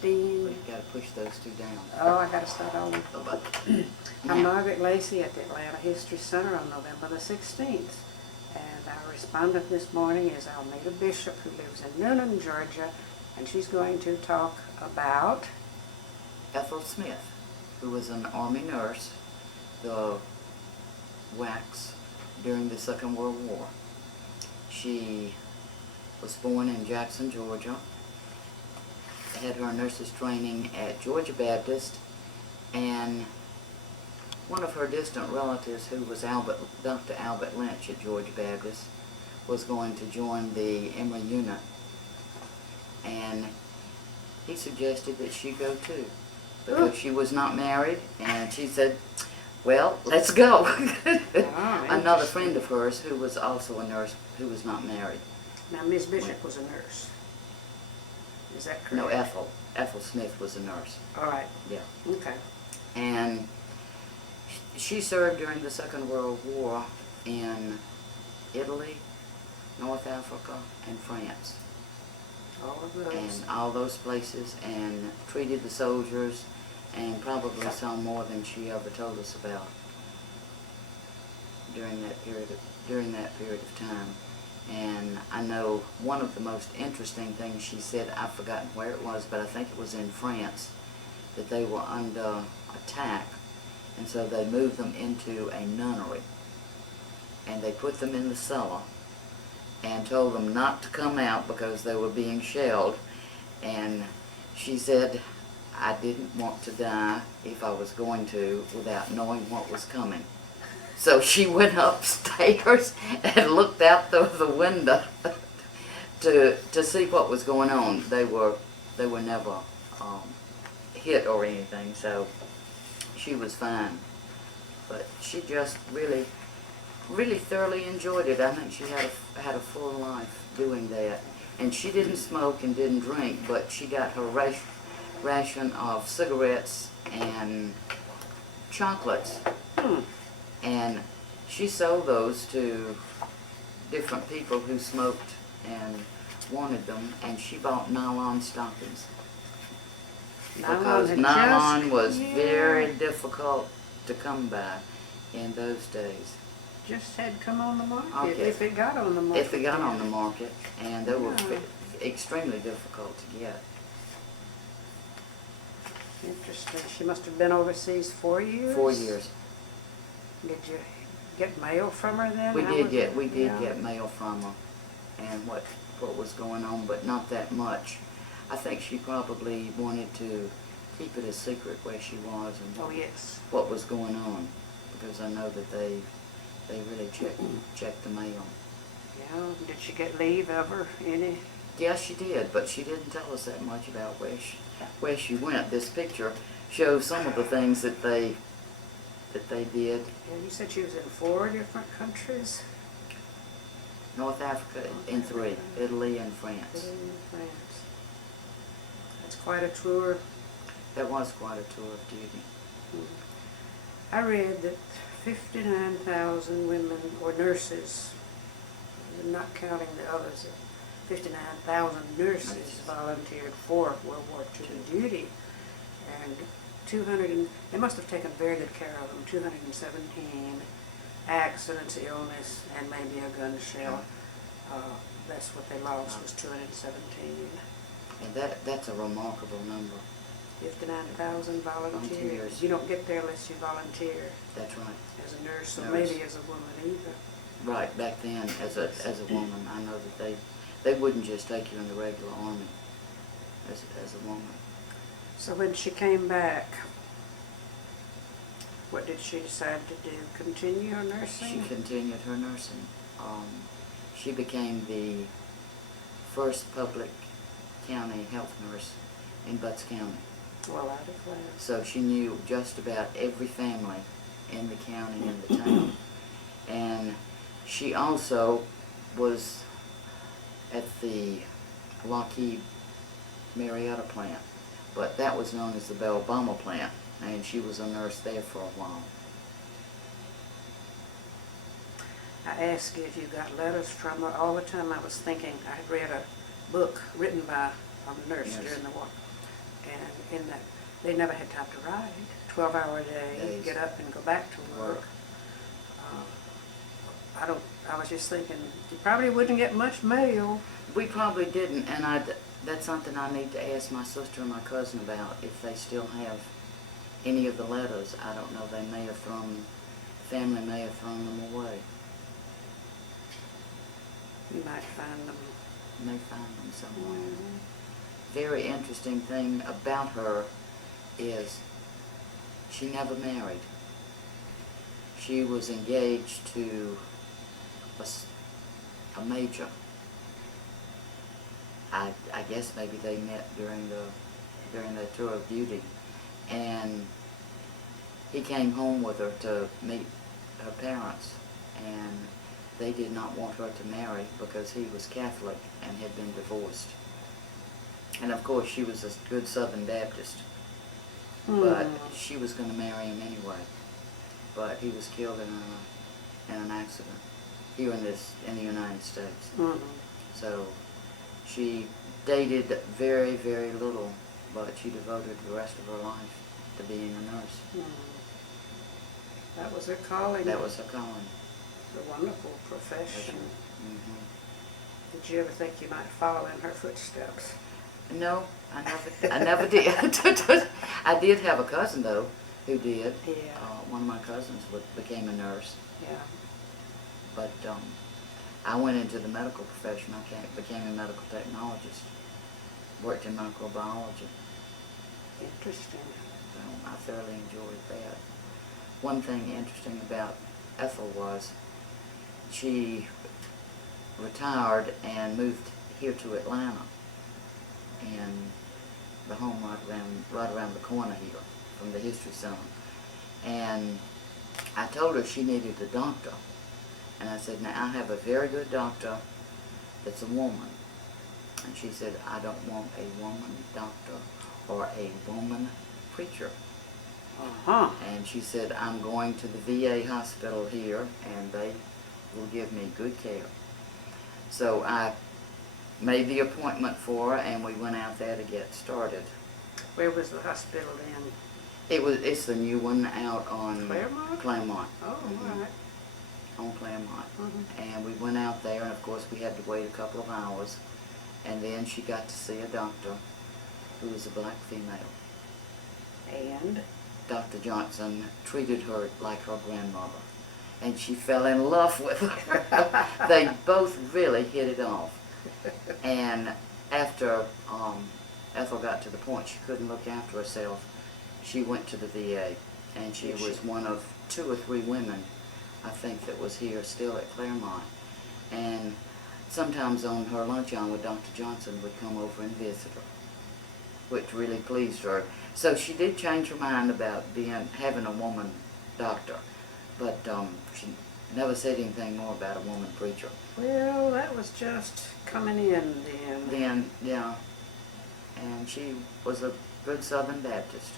16. Well, you got to push those two down. Oh, I got to start over. But I'm now, Margaret Lacey at the Atlanta History Center on November the 16th. And our respondent this morning is Almeda Bishop, who lives in Noonan, Georgia. And she's going to talk about Ethel Smith, who was an Army nurse, the WACs during the Second World War. She was born in Jackson, Georgia, had her nurse's training at Georgia Baptist, and one of her distant relatives, who was Dr. Albert Lynch at Georgia Baptist, was going to join the Emory unit, and he suggested that she go too, because she was not married, and she said, well, let's go. Another friend of hers, who was also a nurse, who was not married. Now, Miss Bishop was a nurse. Is that correct? No, Ethel. Ethel Smith was a nurse. All right. Yeah. Okay. And she served during the Second World War in Italy, North Africa, and France. All of those. And all those places, and treated the soldiers, and probably some more than she ever told us about during that period of time. And I know one of the most interesting things she said, I've forgotten where it was, but I think it was in France, that they were under attack, and so they moved them into a nunnery, and they put them in the cellar and told them not to come out because they were being shelled. And she said, I didn't want to die, if I was going to, without knowing what was coming. So she went upstairs and looked out the window to see what was going on. They were never hit or anything, so she was fine. But she just really thoroughly enjoyed it. I think she had a full life doing that. And she didn't smoke and didn't drink, but she got her ration of cigarettes and chocolates. And she sold those to different people who smoked and wanted them, and she bought nylon stockings. Because nylon was very difficult to come by in those days. Just had come on the market, Okay. if it got on the market. If it got on the market, and they were extremely difficult to get. Interesting. She must have been overseas 4 years? 4 years. Did you get mail from her then? We did get mail from her, and what was going on, but not that much. I think she probably wanted to keep it a secret where she was and what was going on, because I know that they really checked the mail. Yeah. Did she get leave ever? Any? Yeah, she did, but she didn't tell us that much about where she went. This picture shows some of the things that they did. Yeah, you said she was in 4 different countries? North Africa in 3, Italy and France. Italy and France. That's quite a tour. That was quite a tour of duty. I read that 59,000 women or nurses, not counting the others, 59,000 nurses volunteered for World War II duty, and they must have taken very good care of them, 217 accidents, illness, and maybe a gun shell. That's what they lost, was 217. And that's a remarkable number. 59,000 volunteers. You don't get there unless you volunteer. That's right. As a nurse, or maybe as a woman either. Right, back then, as a woman, I know that they wouldn't just take you in the regular army as a woman. So when she came back, what did she decide to do? Continue her nursing? She continued her nursing. She became the first public county health nurse in Butts County. Well, I declare. So she knew just about every family in the county and the town. And she also was at the Lockheed Marietta plant, but that was known as the Bell Bomber plant, and she was a nurse there for a while. I asked you if you got letters from her. All the time I was thinking, I had read a book written by a nurse during the war. and in that, they never had time to ride. 12-hour day, Days. get up and go back to work. I was just thinking, you probably wouldn't get much mail. We probably didn't, and that's something I need to ask my sister and my cousin about, if they still have any of the letters. I don't know, they may have family may have thrown them away. You might find them. You may find them somewhere. Very interesting thing about her is she never married. She was engaged to a major. I guess maybe they met during the tour of duty, and he came home with her to meet her parents, and they did not want her to marry because he was Catholic and had been divorced. And of course she was a good Southern Baptist, but she was going to marry him anyway. But he was killed in an accident here in the United States. So she dated very, very little, but she devoted the rest of her life to being a nurse. That was her calling. That was her calling. It's a wonderful profession. Did you ever think you might follow in her footsteps? No, I never did. I did have a cousin though who did. Yeah. One of my cousins became a nurse. Yeah. But I went into the medical profession. I became a medical technologist. Worked in microbiology. Interesting. So I thoroughly enjoyed that. One thing interesting about Ethel was she retired and moved here to Atlanta, and the home right around the corner here from the History Center. And I told her she needed a doctor, and I said, now I have a very good doctor that's a woman. And she said, I don't want a woman doctor or a woman preacher. And she said, I'm going to the VA hospital here, and they will give me good care. So I made the appointment for her, and we went out there to get started. Where was the hospital then? It's the new one out on Claremont? Claremont. Oh, all right. On Claremont. And we went out there, and of course we had to wait a couple of hours, and then she got to see a doctor who was a black female. And? Dr. Johnson treated her like her grandmother, and she fell in love with her. They both really hit it off. And after Ethel got to the point she couldn't look after herself, she went to the VA, and she was one of 2 or 3 women, I think, that was here still at Claremont. And sometimes on her lunch hour with Dr. Johnson would come over and visit her, which really pleased her. So she did change her mind about having a woman doctor, but she never said anything more about a woman preacher. Well, that was just coming in then. Then, yeah, and she was a good Southern Baptist.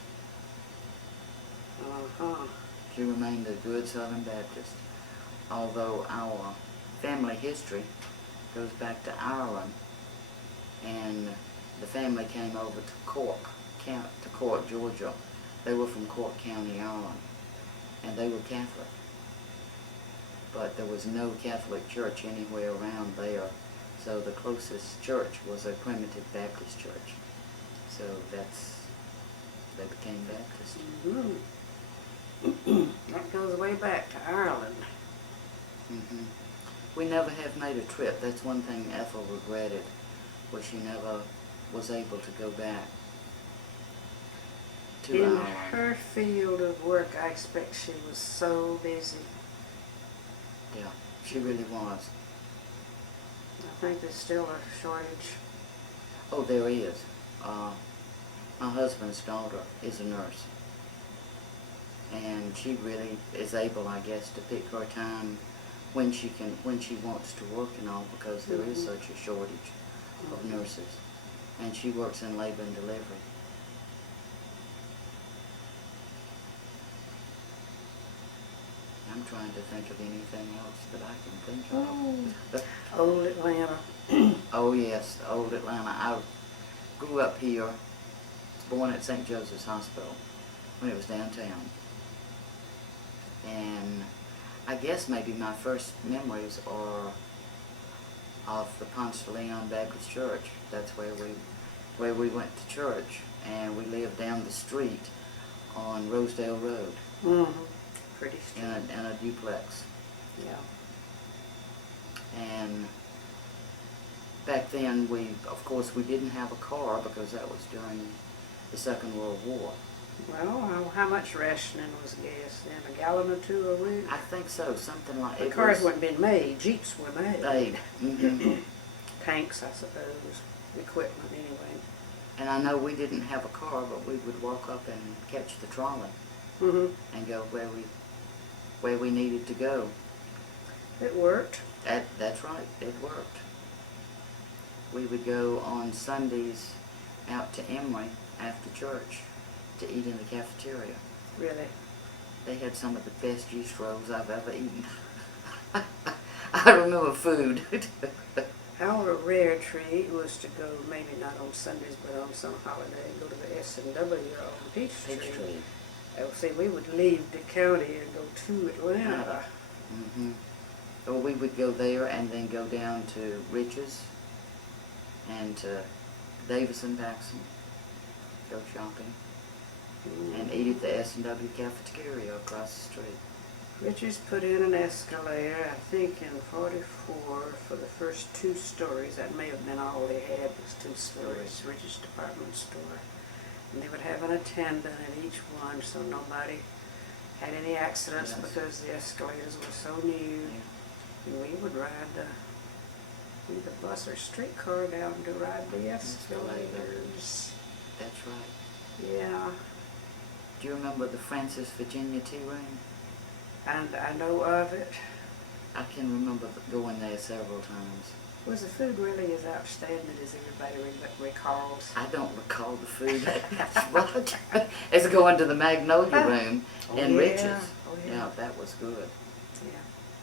She remained a good Southern Baptist, although our family history goes back to Ireland, and the family came over to Cork, Georgia. They were from Cork County, Ireland, and they were Catholic. But there was no Catholic church anywhere around there, so the closest church was a primitive Baptist church. So they became Baptist. That goes way back to Ireland. We never have made a trip. That's one thing Ethel regretted, was she never was able to go back to In Ireland. her field of work, I expect she was so busy. Yeah, she really was. I think there's still a shortage. Oh, there is. My husband's daughter is a nurse, and she really is able, I guess, to pick her time when she wants to work and all, because there is such a shortage of nurses, and she works in labor and delivery. I'm trying to think of anything else that I can think of. Old Atlanta. Oh yes, old Atlanta. I grew up here, born at St. Joseph's Hospital when it was downtown. And I guess maybe my first memories are of the Ponce de Leon Baptist Church. That's where we went to church, and we lived down the street on Rosedale Road. Mm-hmm. Pretty street. In a duplex. Yeah. And back then, of course, we didn't have a car because that was during the Second World War. Well, how much rationing was gas then? A gallon or two a week? I think so, something like The it. cars wasn't being made. Jeeps were made. Mm-hmm. Tanks, I suppose. Equipment, anyway. And I know we didn't have a car, but we would walk up and catch the trolley Mm-hmm. and go where we needed to go. It worked. That's right, it worked. We would go on Sundays out to Emory after church to eat in the cafeteria. Really. They had some of the best juice rolls I've ever eaten. I remember food. Our rare treat was to go, maybe not on Sundays, but on some holiday, go to the S&W on Peachtree. Oh, see, we would leave the county and go to Atlanta. Mm-hmm. Or we would go there and then go down to Rich's and to Davis and Paxson, go shopping, and eat at the S&W cafeteria across the street. Richards put in an escalator, I think in 44, for the first 2 stories. That may have been all they had, was 2 stories, Richards department store. And they would have an attendant at each one, so nobody had any accidents because the escalators were so new. Yeah. And we would ride either bus or streetcar down to ride the escalators. That's right. Yeah. Do you remember the Francis, Virginia tea room? And I know of it. I can remember going there several times. Was the food really as outstanding as everybody recalls? I don't recall the food as much as going to the Magnolia room in Rich's. Oh, yeah. Yeah, that was good. Yeah.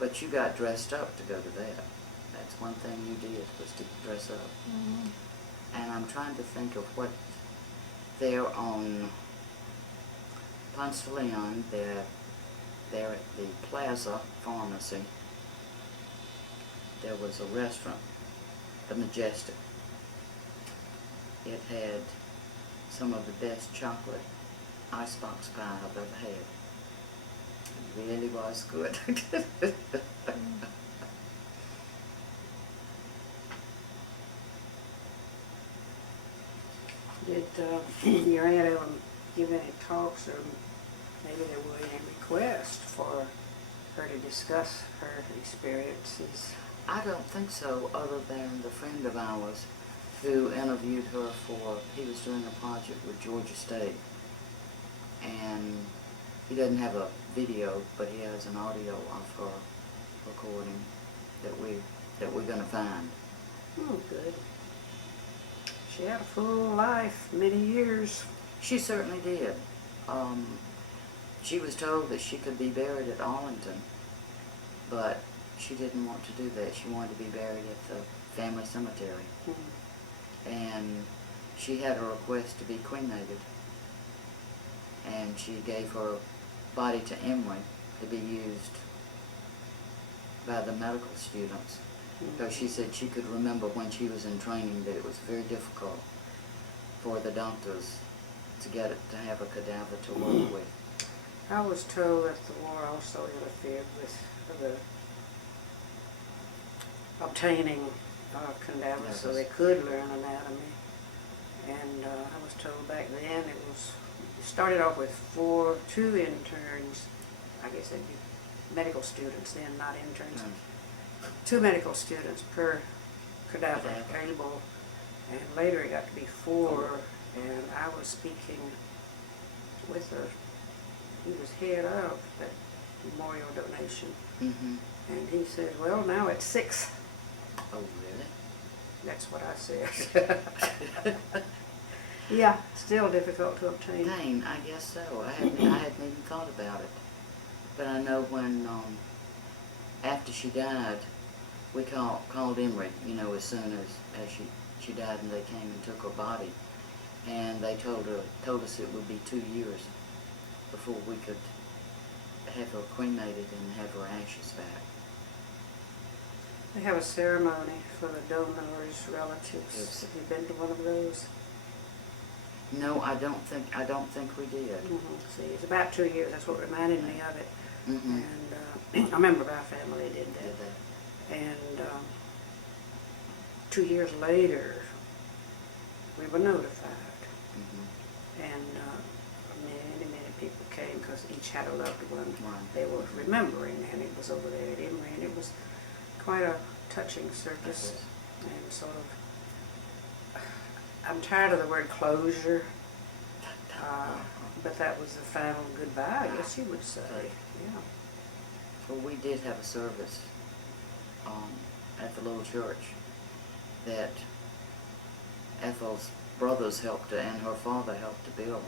But you got dressed up to go to that. That's one thing you did, was to dress up. Mm-hmm. And I'm trying to think of what there on Ponce de Leon, there at the Plaza Pharmacy, there was a restaurant, the Majestic. It had some of the best chocolate icebox pie I've ever had. It really was good. Did your Aunt Ellen give any talks, or maybe there were any requests for her to discuss her experiences? I don't think so, other than the friend of ours who interviewed her he was doing a project with Georgia State. And he doesn't have a video, but he has an audio of her recording that we're going to find. Oh, good. She had a full life, many years. She certainly did. She was told that she could be buried at Arlington, but she didn't want to do that. She wanted to be buried at the family cemetery. Mm-hmm. And she had a request to be cremated. And she gave her body to Emory to be used by the medical students. Because she said she could remember when she was in training that it was very difficult for the doctors to have a cadaver to work with. I was told that the war also interfered with the obtaining cadavers so they could learn anatomy. And I was told back then it started off with 2 interns. I guess they'd be medical students then, not interns. 2 medical students per cadaver able, and later it got to be 4, and I was speaking with he was head of that memorial donation, and he said, well, now it's 6. Oh, really? That's what I said. Yeah, still difficult to obtain. Pain, I guess so. I hadn't even thought about it. But I know when, after she died, we called Emory, as soon as she died, and they came and took her body. and they told us it would be 2 years before we could have her cremated and have her ashes back. They have a ceremony for the donor's relatives. Yes. Have you been to one of those? No, I don't think we did. See, it's about 2 years. That's what reminded me of it. Mm-hmm. And I remember our family did that. Did that. And 2 years later, we were notified. Mm-hmm. And many people came because each had a loved one Right. they were remembering, and it was over there at Emory, and it was quite a touching service. Yes. And sort of, I'm tired of the word closure, but that was the final goodbye, I guess you would say. Yeah. Well, we did have a service at the little church that Ethel's brothers helped and her father helped to build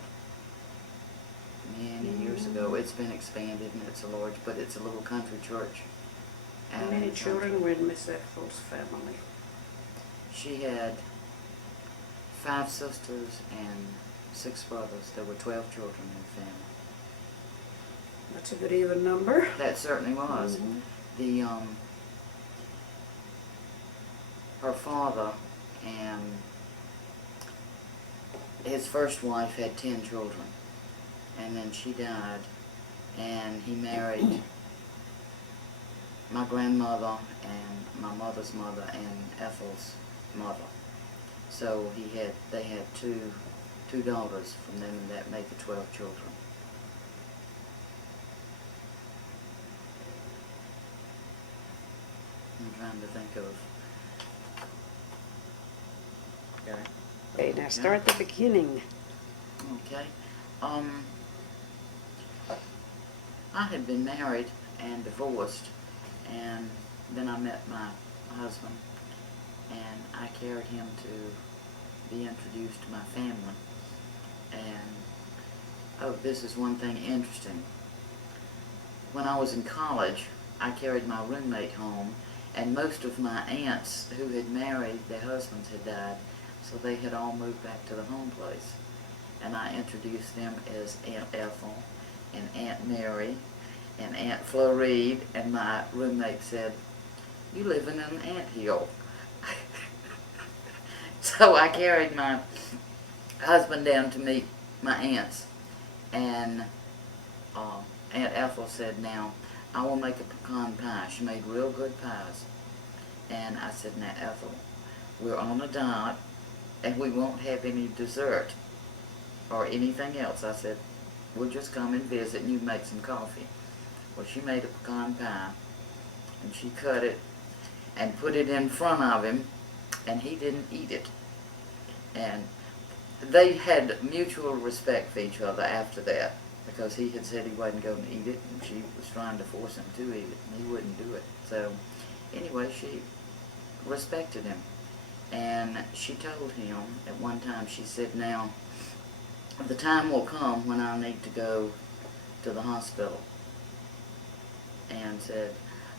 many years ago. It's been expanded and it's a large, but it's a little country church. How many children were in Miss Ethel's family? She had 5 sisters and 6 brothers. There were 12 children in the family. That's a good even number. That certainly was. The her father and his first wife had 10 children, and then she died, and he married my grandmother and my mother's mother and Ethel's mother. So they had two daughters from them, and that made the 12 children. I'm trying to think of. Okay, now start at the beginning. Okay. I had been married and divorced, and then I met my husband, and I carried him to be introduced to my family. And, oh, this is one thing interesting. When I was in college, I carried my roommate home, and most of my aunts who had married, their husbands had died, so they had all moved back to the home place. And I introduced them as Aunt Ethel and Aunt Mary and Aunt Floride, and my roommate said, "You live in an anthill." So I carried my husband down to meet my aunts, and Aunt Ethel said, "Now, I will make a pecan pie." She made real good pies. And I said, "Now, Ethel, we're on a diet, and we won't have any dessert or anything else." I said, "We'll just come and visit, and you make some coffee." Well, she made a pecan pie, and she cut it and put it in front of him, and he didn't eat it. And they had mutual respect for each other after that, because he had said he wasn't going to eat it, and she was trying to force him to eat it, and he wouldn't do it. So anyway, she respected him. And she told him at one time, she said, "Now, the time will come when I'll need to go to the hospital." And said,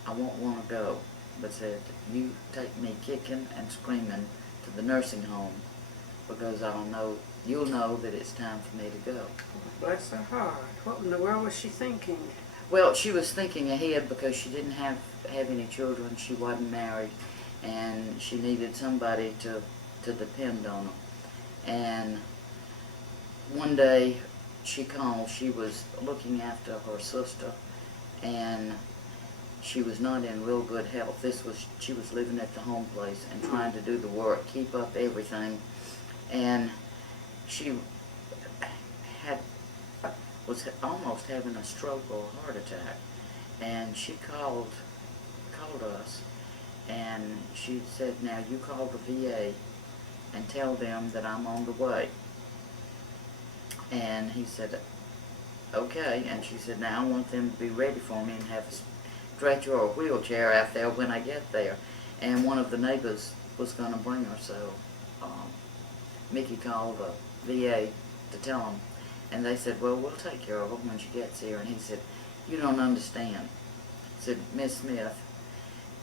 "I won't want to go," but said, "You take me kicking and screaming to the nursing home, because you'll know that it's time for me to go." Bless her heart. What in the world was she thinking? Well, she was thinking ahead because she didn't have any children. She wasn't married, and she needed somebody to depend on her. And one day she called. She was looking after her sister, and she was not in real good health. She was living at the home place and trying to do the work, keep up everything, and she was almost having a stroke or a heart attack. And she called us, and she said, "Now you call the VA and tell them that I'm on the way." And he said, "Okay." And she said, "Now I want them to be ready for me and have a stretcher or a wheelchair out there when I get there." And one of the neighbors was going to bring her, so Mickey called the VA to tell them. And they said, "Well, we'll take care of her when she gets here." And he said, "You don't understand." He said, "Miss Smith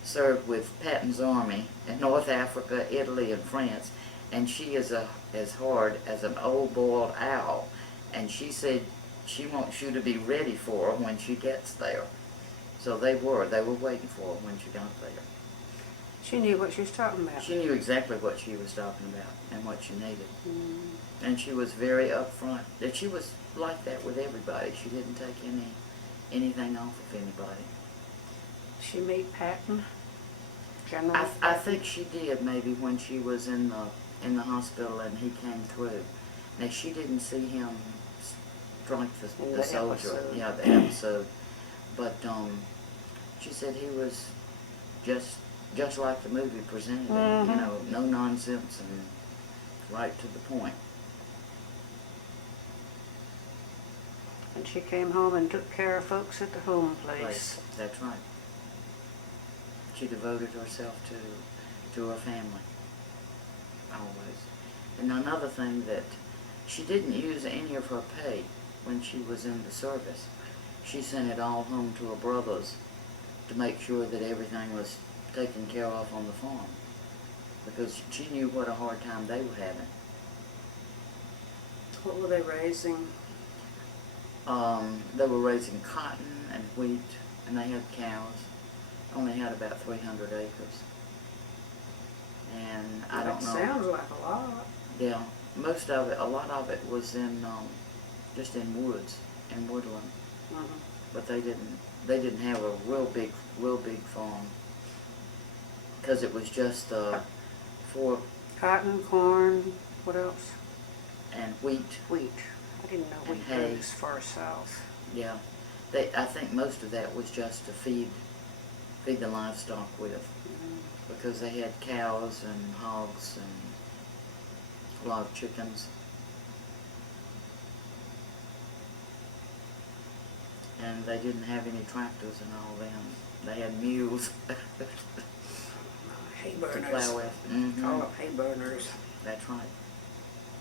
served with Patton's army in North Africa, Italy, and France, and she is as hard as an old boiled owl. And she said she wants you to be ready for her when she gets there. So they were waiting for her when she got there. She knew what she was talking about. She knew exactly what she was talking about and what she needed. Mm. And she was very upfront. That she was like that with everybody. She didn't take anything off of anybody. She meet Patton? General I Patton? think she did maybe when she was in the hospital and he came through. Now she didn't see him strike the soldier. Episode. Yeah, the episode. But she said he was just like the movie presented him. Mhm. You know, no nonsense and right to the point. And she came home and took care of folks at the home place. That's right. She devoted herself to her family. Always. And another thing that she didn't use any of her pay when she was in the service. She sent it all home to her brothers to make sure that everything was taken care of on the farm. Because she knew what a hard time they were having. What were they raising? They were raising cotton and wheat, and they had cows. Only had about 300 acres. And I don't know. That sounds like a lot. Yeah, most of it, a lot of it was in just in woods, in woodland. Mhm. But they didn't have a real big farm because it was just for Cotton, corn, what else? and wheat. Wheat. I didn't know And wheat hay. grew this far south. Yeah, I think most of that was just to feed the livestock with, Mm. because they had cows and hogs and a lot of chickens. And they didn't have any tractors and all them. They had mules Hay to burners. plow with. Mm-hmm. Call them hay burners. That's right.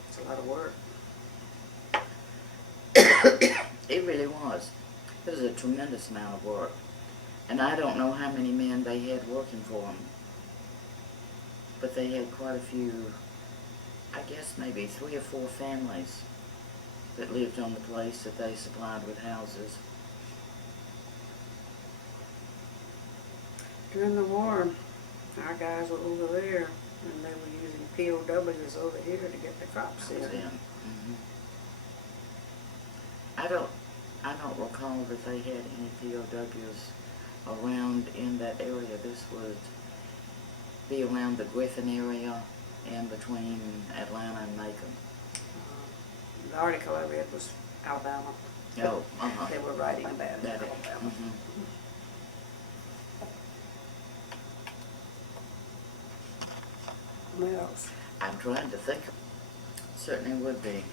It's a lot of work. It really was. It was a tremendous amount of work. And I don't know how many men they had working for them. But they had quite a few, I guess maybe 3 or 4 families that lived on the place that they supplied with houses. During the war, our guys were over there, and they were using POWs over here to get the crops in. Mm-hmm. I don't recall that they had any POWs around in that area. This would be around the Griffin area and between Atlanta and Macon. The article I read was Alabama. Oh, uh-huh. They were writing about That it. Alabama. Mm-hmm. What else? I'm trying to think. Certainly would be.